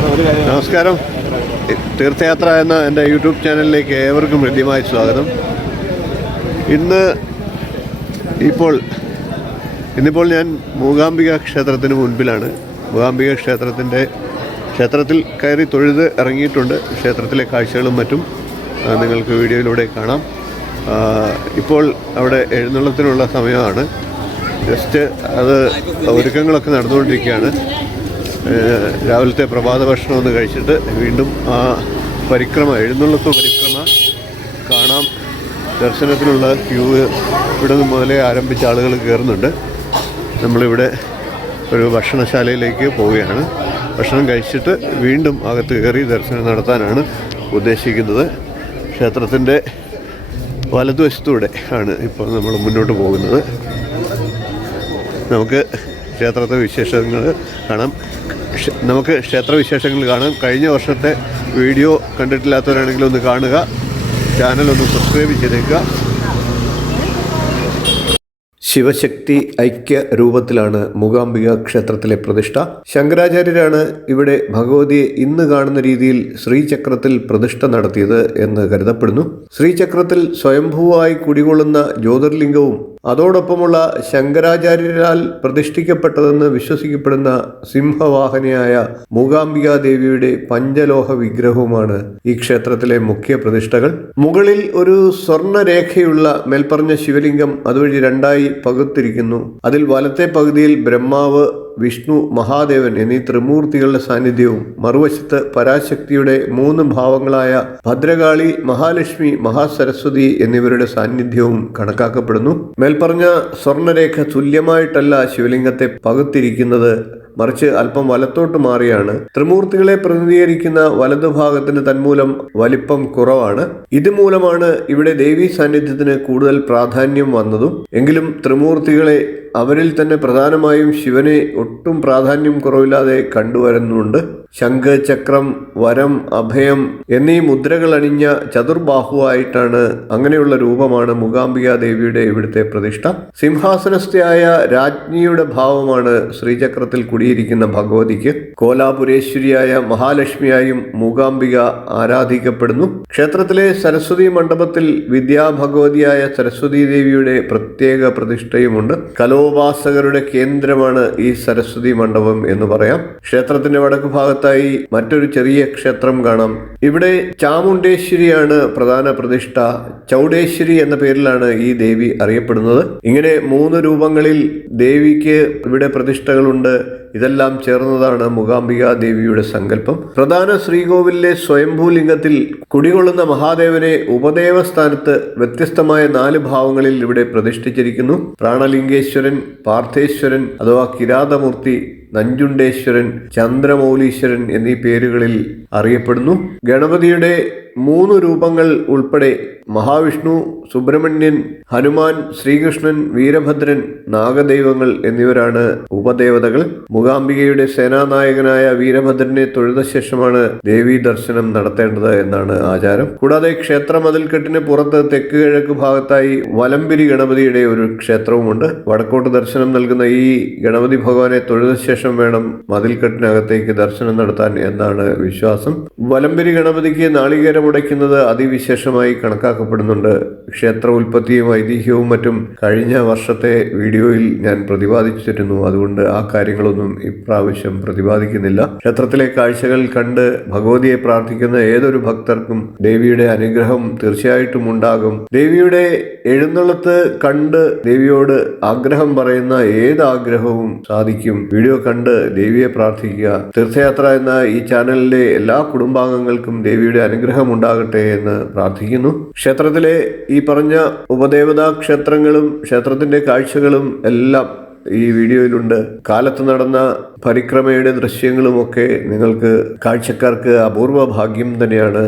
നമസ്കാരം. തീർത്ഥയാത്ര എന്ന എൻ്റെ യൂട്യൂബ് ചാനലിലേക്ക് ഏവർക്കും ഹൃദ്യമായ സ്വാഗതം. ഇന്നിപ്പോൾ ഞാൻ മൂകാംബിക ക്ഷേത്രത്തിന് മുൻപിലാണ്. മൂകാംബിക ക്ഷേത്രത്തിൽ കയറി തൊഴുത് ഇറങ്ങിയിട്ടുണ്ട്. ക്ഷേത്രത്തിലെ കാഴ്ചകളും മറ്റും നിങ്ങൾക്ക് വീഡിയോയിലൂടെ കാണാം. ഇപ്പോൾ അവിടെ എഴുന്നള്ളത്തിനുള്ള സമയമാണ്. ജസ്റ്റ് അത് ഒരുക്കങ്ങളൊക്കെ നടന്നുകൊണ്ടിരിക്കുകയാണ്. രാവിലത്തെ പ്രഭാത ഭക്ഷണം ഒന്ന് കഴിച്ചിട്ട് വീണ്ടും ആ എഴുന്നള്ളത്ത് പരിക്രമ കാണാം. ദർശനത്തിനുള്ള ക്യൂ ഇവിടെ നിന്ന് മുതലേ ആരംഭിച്ച ആളുകൾ കയറുന്നുണ്ട്. നമ്മളിവിടെ ഒരു ഭക്ഷണശാലയിലേക്ക് പോവുകയാണ്. ഭക്ഷണം കഴിച്ചിട്ട് വീണ്ടും അകത്ത് കയറി ദർശനം നടത്താനാണ് ഉദ്ദേശിക്കുന്നത്. ക്ഷേത്രത്തിൻ്റെ വലതുവശത്തൂടെ ആണ് ഇപ്പോൾ നമ്മൾ മുന്നോട്ട് പോകുന്നത്. നമുക്ക് ക്ഷേത്ര വിശേഷങ്ങൾ കാണാം. കഴിഞ്ഞ വർഷത്തെ വീഡിയോ കണ്ടിട്ടില്ലാത്തവരാണെങ്കിലും ഒന്ന് കാണുക. ചാനൽ ഒന്ന് സബ്സ്ക്രൈബ് ചെയ്തേക്കുക. ശിവശക്തി ഐക്യ രൂപത്തിലാണ് മൂകാംബിക ക്ഷേത്രത്തിലെ പ്രതിഷ്ഠ. ശങ്കരാചാര്യരാണ് ഇവിടെ ഭഗവതിയെ ഇന്ന് കാണുന്ന രീതിയിൽ ശ്രീചക്രത്തിൽ പ്രതിഷ്ഠ നടത്തിയത് എന്ന് കരുതപ്പെടുന്നു. ശ്രീചക്രത്തിൽ സ്വയംഭൂവായി കുടികൊള്ളുന്ന ജ്യോതിർലിംഗവും അതോടൊപ്പമുള്ള ശങ്കരാചാര്യരാൽ പ്രതിഷ്ഠിക്കപ്പെട്ടതെന്ന് വിശ്വസിക്കപ്പെടുന്ന സിംഹവാഹനയായ മൂകാംബികാ ദേവിയുടെ പഞ്ചലോഹ വിഗ്രഹവുമാണ് ഈ ക്ഷേത്രത്തിലെ മുഖ്യ പ്രതിഷ്ഠകൾ. മുകളിൽ ഒരു സ്വർണ്ണരേഖയുള്ള മേൽപ്പറഞ്ഞ ശിവലിംഗം അതുവഴി രണ്ടായി പകുത്തിരിക്കുന്നു. അതിൽ വലത്തെ പകുതിയിൽ ബ്രഹ്മാവ്, വിഷ്ണു, മഹാദേവൻ എന്നീ ത്രിമൂർത്തികളുടെ സാന്നിധ്യവും മറുവശത്ത് പരാശക്തിയുടെ 3 ഭാവങ്ങളായ ഭദ്രകാളി, മഹാലക്ഷ്മി, മഹാസരസ്വതി എന്നിവരുടെ സാന്നിധ്യവും കണക്കാക്കപ്പെടുന്നു. മേൽപ്പറഞ്ഞ സ്വർണ്ണരേഖ തുല്യമായിട്ടല്ല ശിവലിംഗത്തെ പകുത്തിരിക്കുന്നത്, മറിച്ച് അല്പം വലത്തോട്ട് മാറിയാണ്. ത്രിമൂർത്തികളെ പ്രതിനിധീകരിക്കുന്ന വലതുഭാഗത്തിന് തന്മൂലം വലിപ്പം കുറവാണ്. ഇതുമൂലമാണ് ഇവിടെ ദേവീ സാന്നിധ്യത്തിന് കൂടുതൽ പ്രാധാന്യം വന്നതും. എങ്കിലും ത്രിമൂർത്തികളെ അവരിൽ തന്നെ പ്രധാനമായും ശിവനെ ഒട്ടും പ്രാധാന്യം കുറവില്ലാതെ കണ്ടുവരുന്നുണ്ട്. ശംഖ്, ചക്രം, വരം, അഭയം എന്നീ മുദ്രകൾ അണിഞ്ഞ ചതുർബാഹുവായിട്ടാണ് അങ്ങനെയുള്ള രൂപമാണ് മൂകാംബികാ ദേവിയുടെ ഇവിടുത്തെ പ്രതിഷ്ഠ. സിംഹാസനസ്ഥയായ രാജ്ഞിയുടെ ഭാവമാണ് ശ്രീചക്രത്തിൽ കുടിയിരിക്കുന്ന ഭഗവതിക്ക്. കോലാപുരേശ്വരിയായ മഹാലക്ഷ്മിയായും മൂകാംബിക ആരാധിക്കപ്പെടുന്നു. ക്ഷേത്രത്തിലെ സരസ്വതി മണ്ഡപത്തിൽ വിദ്യാഭഗവതിയായ സരസ്വതി ദേവിയുടെ പ്രത്യേക പ്രതിഷ്ഠയുമുണ്ട്. കലോപാസകരുടെ കേന്ദ്രമാണ് ഈ സരസ്വതി മണ്ഡപം എന്ന് പറയാം. ക്ഷേത്രത്തിന്റെ വടക്ക് ഭാഗത്തായി മറ്റൊരു ചെറിയ ക്ഷേത്രം കാണാം. ഇവിടെ ചാമുണ്ടേശ്വരിയാണ് പ്രധാന പ്രതിഷ്ഠ. ചൗഡേശ്വരി എന്ന പേരിലാണ് ഈ ദേവി അറിയപ്പെടുന്നത്. ഇങ്ങനെ 3 രൂപങ്ങളിൽ ദേവിക്ക് ഇവിടെ പ്രതിഷ്ഠകളുണ്ട്. ഇതെല്ലാം ചേർന്നതാണ് മൂകാംബികാ ദേവിയുടെ സങ്കല്പം. പ്രധാന ശ്രീകോവിലിലെ സ്വയംഭൂലിംഗത്തിൽ കുടികൊള്ളുന്ന മഹാദേവനെ ഉപദേവസ്ഥാനത്ത് വ്യത്യസ്തമായ 4 ഭാവങ്ങളിൽ ഇവിടെ പ്രതിഷ്ഠിച്ചിരിക്കുന്നു. പ്രാണലിംഗേശ്വരൻ, പാർത്ഥേശ്വരൻ അഥവാ കിരാതമൂർത്തി, നഞ്ചുണ്ടേശ്വരൻ, ചന്ദ്രമൗലീശ്വരൻ എന്നീ പേരുകളിൽ അറിയപ്പെടുന്നു. ഗണപതിയുടെ 3 രൂപങ്ങൾ ഉൾപ്പെടെ മഹാവിഷ്ണു, സുബ്രഹ്മണ്യൻ, ഹനുമാൻ, ശ്രീകൃഷ്ണൻ, വീരഭദ്രൻ, നാഗദൈവങ്ങൾ എന്നിവരാണ് ഉപദേവതകൾ. മൂകാംബികയുടെ സേനാനായകനായ വീരഭദ്രനെ തൊഴുത ശേഷമാണ് ദേവീ ദർശനം നടത്തേണ്ടത് എന്നാണ് ആചാരം. കൂടാതെ ക്ഷേത്ര മതിൽക്കെട്ടിന് പുറത്ത് തെക്ക് കിഴക്ക് ഭാഗത്തായി വലംപിരി ഗണപതിയുടെ ഒരു ക്ഷേത്രവുമുണ്ട്. വടക്കോട്ട് ദർശനം നൽകുന്ന ഈ ഗണപതി ഭഗവാനെ തൊഴുത ശേഷം വേണം മതിൽക്കെട്ടിനകത്തേക്ക് ദർശനം നടത്താൻ എന്നാണ് വിശ്വാസം. വലംപിരി ഗണപതിക്ക് നാളികേരമുടയ്ക്കുന്നത് അതിവിശേഷമായി കണക്കാക്കപ്പെടുന്നുണ്ട്. ക്ഷേത്ര ഉൽപ്പത്തിയും ഐതിഹ്യവും മറ്റും കഴിഞ്ഞ വർഷത്തെ വീഡിയോയിൽ ഞാൻ പ്രതിപാദിച്ചിരുന്നു. അതുകൊണ്ട് ആ കാര്യങ്ങളൊന്നും ഇപ്രാവശ്യം പ്രതിപാദിക്കുന്നില്ല. ക്ഷേത്രത്തിലെ കാഴ്ചകൾ കണ്ട് ഭഗവതിയെ പ്രാർത്ഥിക്കുന്ന ഏതൊരു ഭക്തർക്കും ദേവിയുടെ അനുഗ്രഹം തീർച്ചയായിട്ടും ഉണ്ടാകും. ദേവിയുടെ എഴുന്നള്ളത്ത് കണ്ട് ദേവിയോട് ആഗ്രഹം പറയുന്ന ഏത് ആഗ്രഹവും സാധിക്കും. വീഡിയോ കണ്ട് ദേവിയെ പ്രാർത്ഥിക്കുക. തീർത്ഥയാത്ര എന്ന ഈ ചാനലിലെ എല്ലാ കുടുംബാംഗങ്ങൾക്കും ദേവിയുടെ അനുഗ്രഹം ഉണ്ടാകട്ടെ എന്ന് പ്രാർത്ഥിക്കുന്നു. ക്ഷേത്രത്തിലെ ഈ പറഞ്ഞ ഉപദേവതാ ക്ഷേത്രങ്ങളും ക്ഷേത്രത്തിന്റെ കാഴ്ചകളും എല്ലാം ഈ വീഡിയോയിലുണ്ട്. കാലത്ത് നടന്ന പരിക്രമയുടെ ദൃശ്യങ്ങളുമൊക്കെ നിങ്ങൾക്ക് കാഴ്ചക്കാർക്ക് അപൂർവ ഭാഗ്യം തന്നെയാണ്.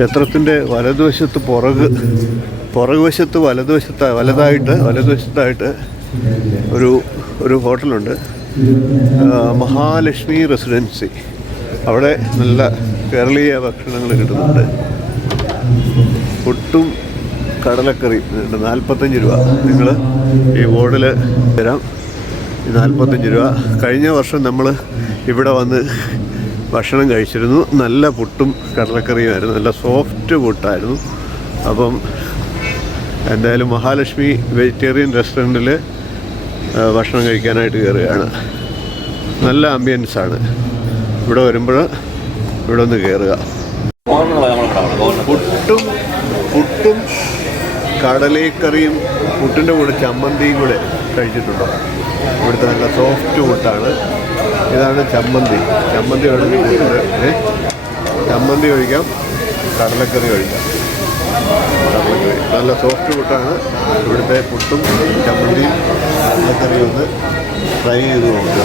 ക്ഷേത്രത്തിൻ്റെ പുറകുവശത്ത് വലതുവശത്തായിട്ട് ഒരു ഹോട്ടലുണ്ട്, മഹാലക്ഷ്മി റെസിഡൻസി. അവിടെ നല്ല കേരളീയ ഭക്ഷണങ്ങൾ കിട്ടുന്നുണ്ട്. പുട്ടും കടലക്കറിയും 45 രൂപ. നിങ്ങൾ ഈ ബോർഡിൽ തരാം, 45 രൂപ. കഴിഞ്ഞ വർഷം നമ്മൾ ഇവിടെ വന്ന് ഭക്ഷണം കഴിച്ചിരുന്നു. നല്ല പുട്ടും കടലക്കറിയുമായിരുന്നു, നല്ല സോഫ്റ്റ് പുട്ടായിരുന്നു. അപ്പം എന്തായാലും മഹാലക്ഷ്മി വെജിറ്റേറിയൻ റെസ്റ്റോറൻറ്റിൽ ഭക്ഷണം കഴിക്കാനായിട്ട് കയറുകയാണ്. നല്ല ആംബിയൻസാണ്. ഇവിടെ വരുമ്പോൾ ഇവിടെ ഒന്ന് കയറുക. പുട്ടും കടലക്കറിയും പുട്ടിൻ്റെ കൂടെ ചമ്മന്തിയും കൂടെ കഴിച്ചിട്ടുണ്ടോ? ഇവിടുത്തെ നല്ല സോഫ്റ്റ് പുട്ടാണ്. ഇതാണ് ചമ്മന്തി വേണമെങ്കിൽ ചമ്മന്തി ഒഴിക്കാം, കടലക്കറി ഒഴിക്കാം. നല്ല സോഫ്റ്റ് പുട്ടാണ്. ഇവിടുത്തെ പുട്ടും ചമ്മന്തിയും കടലക്കറിയും ഒന്ന് ട്രൈ ചെയ്ത് നോക്കുക.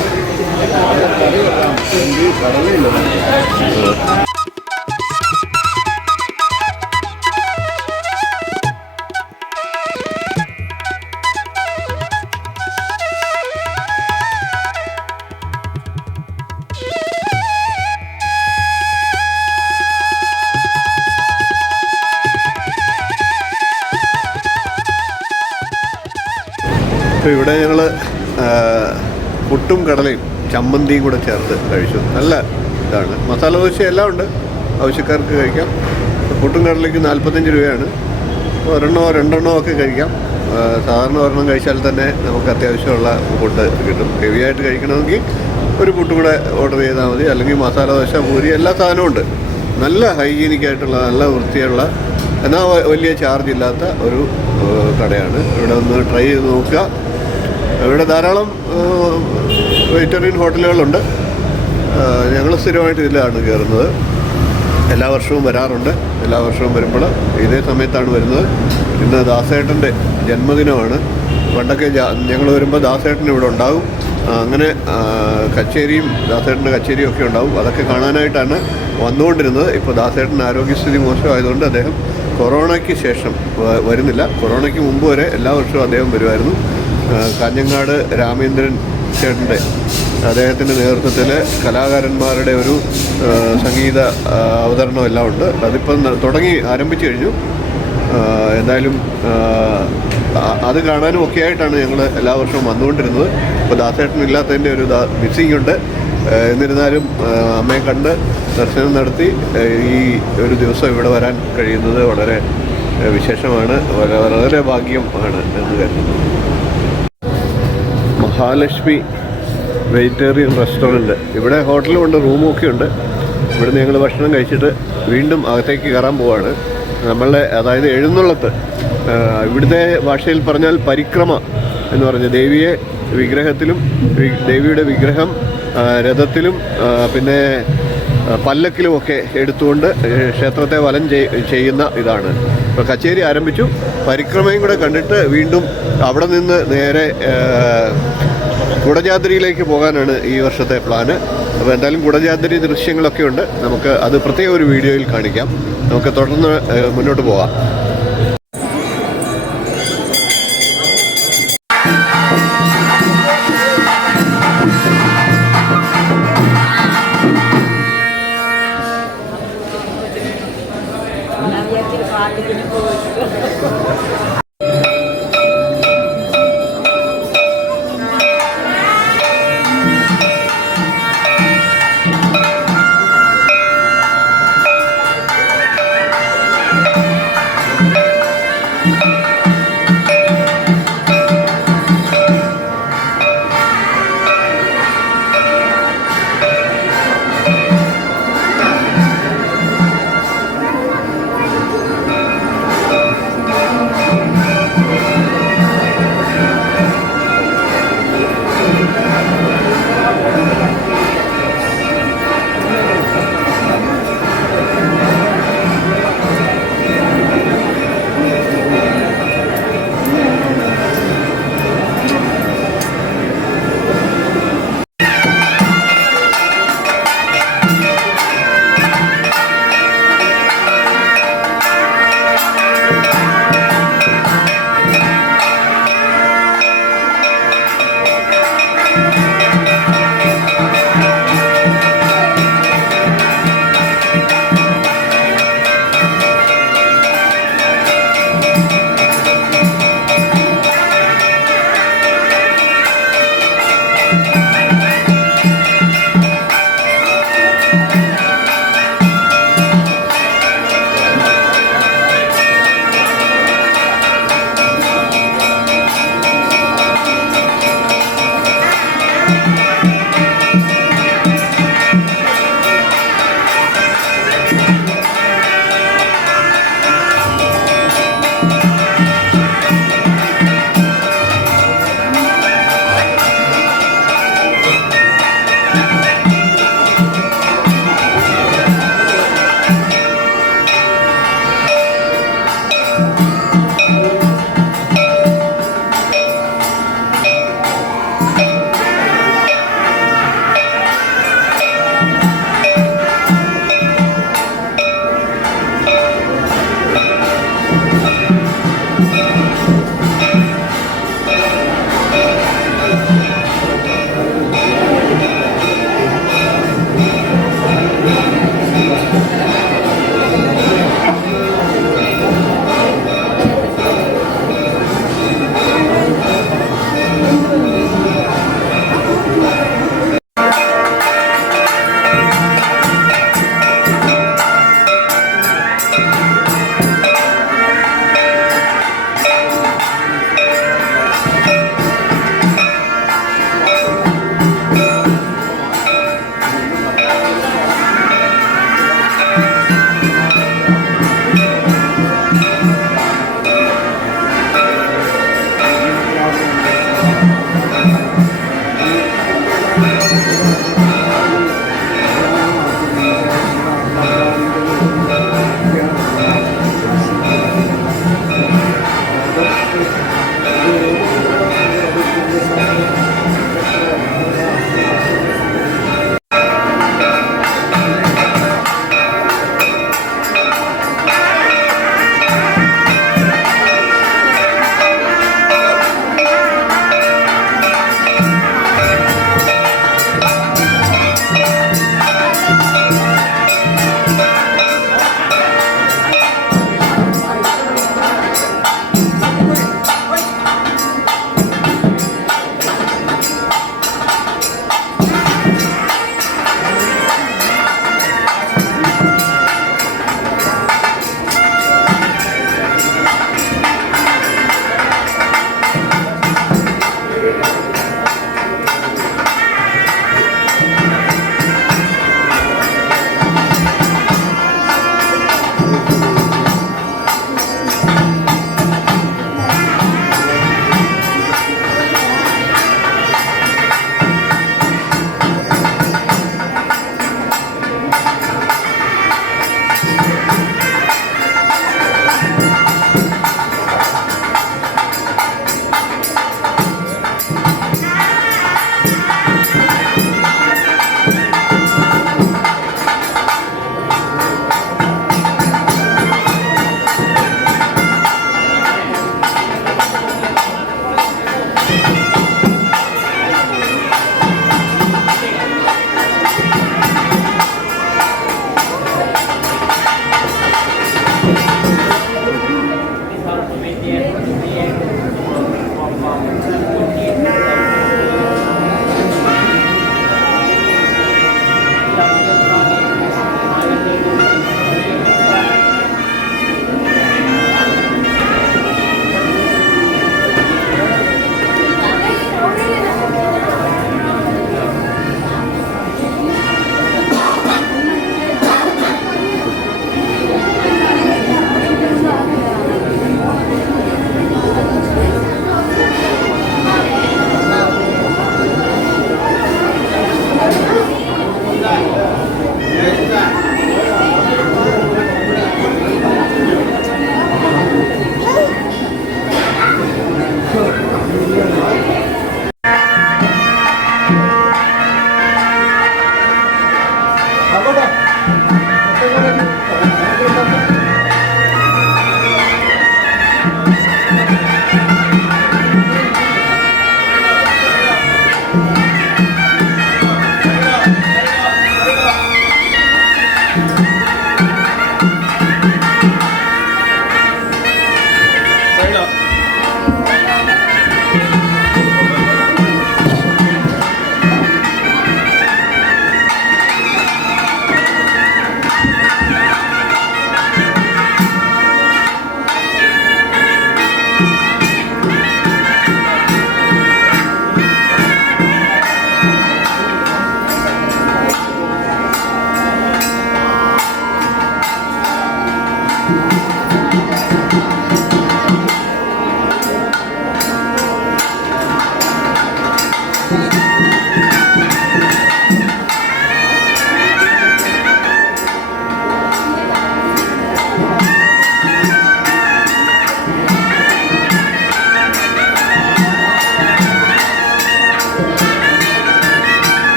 അപ്പോൾ ഇവിടെ ഞങ്ങൾ പുട്ടും കടലയും ചമ്മന്തിയും കൂടെ ചേർത്ത് കഴിച്ചു. നല്ല ഇതാണ്. മസാല ദോശ എല്ലാം ഉണ്ട്, ആവശ്യക്കാർക്ക് കഴിക്കാം. പുട്ടും കടലയ്ക്ക് 45 രൂപയാണ്. ഒരെണ്ണമോ രണ്ടെണ്ണമോ ഒക്കെ കഴിക്കാം. സാധാരണ ഒരെണ്ണം കഴിച്ചാൽ തന്നെ നമുക്ക് അത്യാവശ്യമുള്ള ഫുഡ് കിട്ടും. ഹെവി ആയിട്ട് കഴിക്കണമെങ്കിൽ ഒരു പുട്ടും കൂടെ ഓർഡർ ചെയ്താൽ മതി. അല്ലെങ്കിൽ മസാല ദോശ, പൂരി എല്ലാ സാധനവും ഉണ്ട്. നല്ല ഹൈജീനിക്കായിട്ടുള്ള, നല്ല വൃത്തിയുള്ള, എന്നാൽ വലിയ ചാർജ് ഇല്ലാത്ത ഒരു കടയാണ്. ഇവിടെ ഒന്ന് ട്രൈ ചെയ്ത് നോക്കുക. ഇവിടെ ധാരാളം വെജിറ്റേറിയൻ ഹോട്ടലുകളുണ്ട്. ഞങ്ങൾ സ്ഥിരമായിട്ട് ഇതിലാണ് കയറുന്നത്. എല്ലാ വർഷവും വരാറുണ്ട്. എല്ലാ വർഷവും വരുമ്പോൾ ഇതേ സമയത്താണ് വരുന്നത്. ഇന്ന് ദാസേട്ടൻ്റെ ജന്മദിനമാണ്. പണ്ടൊക്കെ ഞങ്ങൾ വരുമ്പോൾ ദാസേട്ടൻ ഇവിടെ ഉണ്ടാകും. അങ്ങനെ കച്ചേരിയും ദാസേട്ടൻ്റെ കച്ചേരിയും ഒക്കെ ഉണ്ടാവും. അതൊക്കെ കാണാനായിട്ടാണ് വന്നുകൊണ്ടിരുന്നത്. ഇപ്പോൾ ദാസേട്ടൻ ആരോഗ്യസ്ഥിതി മോശമായതുകൊണ്ട് അദ്ദേഹം കൊറോണയ്ക്ക് ശേഷം വരുന്നില്ല. കൊറോണയ്ക്ക് മുമ്പ് വരെ എല്ലാ വർഷവും അദ്ദേഹം വരുമായിരുന്നു. കാഞ്ഞങ്ങാട് രാമേന്ദ്രൻ ചേട്ടൻ്റെ അദ്ദേഹത്തിൻ്റെ നേതൃത്വത്തിൽ കലാകാരന്മാരുടെ ഒരു സംഗീത അവതരണം എല്ലാം ഉണ്ട്. അതിപ്പം ആരംഭിച്ചു കഴിഞ്ഞു. എന്തായാലും അത് കാണാനും ഒക്കെ ആയിട്ടാണ് ഞങ്ങൾ എല്ലാ വർഷവും വന്നുകൊണ്ടിരുന്നത്. ഇപ്പോൾ ദാസേട്ടൻ ഇല്ലാത്തതിൻ്റെ ഒരു മിസ്സിംഗ് ഉണ്ട്. എന്നിരുന്നാലും അമ്മയെ കണ്ട് ദർശനം നടത്തി ഈ ഒരു ദിവസം ഇവിടെ വരാൻ കഴിയുന്നത് വളരെ വിശേഷമാണ്, വളരെ ഭാഗ്യം ആണ് എന്ന് കരുതുന്നു. Mahalakshmi vegetarian restaurant. ഇവിടെ ഹോട്ടലും ഉണ്ട്, റൂമും ഒക്കെ ഉണ്ട്. ഇവിടുന്ന് ഞങ്ങൾ ഭക്ഷണം കഴിച്ചിട്ട് വീണ്ടും അകത്തേക്ക് കയറാൻ പോവാണ്. നമ്മളുടെ അതായത് എഴുന്നള്ളത്ത്, ഇവിടുത്തെ ഭാഷയിൽ പറഞ്ഞാൽ പരിക്രമ എന്ന് പറഞ്ഞ ദേവിയുടെ വിഗ്രഹം രഥത്തിലും പിന്നെ പല്ലക്കിലുമൊക്കെ എടുത്തുകൊണ്ട് ക്ഷേത്രത്തെ വലം ചെയ്യുന്ന ഇതാണ്. ഇപ്പോൾ കച്ചേരി ആരംഭിച്ചു. പരിക്രമയും കൂടെ കണ്ടിട്ട് വീണ്ടും അവിടെ നിന്ന് നേരെ കുടജാദ്രിയിലേക്ക് പോകാനാണ് ഈ വർഷത്തെ പ്ലാന്. അപ്പോൾ എന്തായാലും കുടജാദ്രി ദൃശ്യങ്ങളൊക്കെ ഉണ്ട്. നമുക്ക് അത് പ്രത്യേക ഒരു വീഡിയോയിൽ കാണിക്കാം. നമുക്ക് തുടർന്ന് മുന്നോട്ട് പോകാം.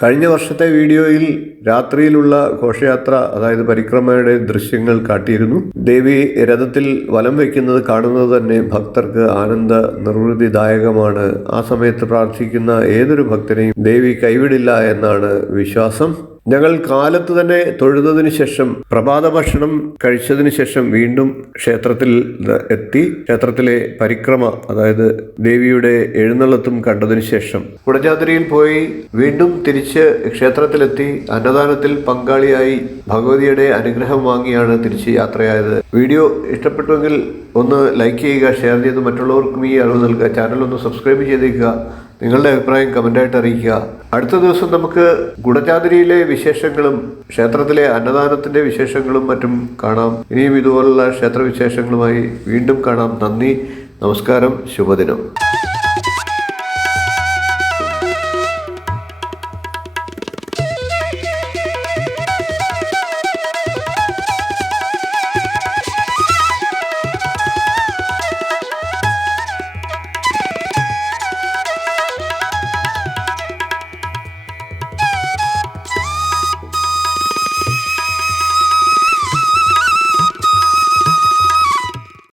കഴിഞ്ഞ വർഷത്തെ വീഡിയോയിൽ രാത്രിയിലുള്ള ഘോഷയാത്ര, അതായത് പരിക്രമയുടെ ദൃശ്യങ്ങൾ കാട്ടിയിരുന്നു. ദേവി രഥത്തിൽ വലം വയ്ക്കുന്നത് കാണുന്നത് തന്നെ ഭക്തർക്ക് ആനന്ദ നിർവൃതിദായകമാണ്. ആ സമയത്ത് പ്രാർത്ഥിക്കുന്ന ഏതൊരു ഭക്തനെയും ദേവി കൈവിടില്ല എന്നാണ് വിശ്വാസം. ഞങ്ങൾ കാലത്ത് തന്നെ തൊഴുതതിനു ശേഷം പ്രഭാത ഭക്ഷണം കഴിച്ചതിന് ശേഷം വീണ്ടും ക്ഷേത്രത്തിൽ എത്തി ക്ഷേത്രത്തിലെ പരിക്രമ, അതായത് ദേവിയുടെ എഴുന്നള്ളത്തും കണ്ടതിന് ശേഷം കുടജാദ്രിയിൽ പോയി വീണ്ടും തിരിച്ച് ക്ഷേത്രത്തിലെത്തി അന്നദാനത്തിൽ പങ്കാളിയായി ഭഗവതിയുടെ അനുഗ്രഹം വാങ്ങിയാണ് തിരിച്ച് യാത്രയായത്. വീഡിയോ ഇഷ്ടപ്പെട്ടുവെങ്കിൽ ഒന്ന് ലൈക്ക് ചെയ്യുക, ഷെയർ ചെയ്ത് മറ്റുള്ളവർക്കും ഈ അറിവ് നൽകുക. ചാനൽ ഒന്ന് സബ്സ്ക്രൈബ് ചെയ്തേക്കുക. നിങ്ങളുടെ അഭിപ്രായം കമൻ്റായിട്ട് അറിയിക്കുക. അടുത്ത ദിവസം നമുക്ക് കുടജാദ്രിയിലെ വിശേഷങ്ങളും ക്ഷേത്രത്തിലെ അന്നദാനത്തിൻ്റെ വിശേഷങ്ങളും മറ്റും കാണാം. ഇനിയും ഇതുപോലുള്ള ക്ഷേത്ര വിശേഷങ്ങളുമായി വീണ്ടും കാണാം. നന്ദി, നമസ്കാരം, ശുഭദിനം.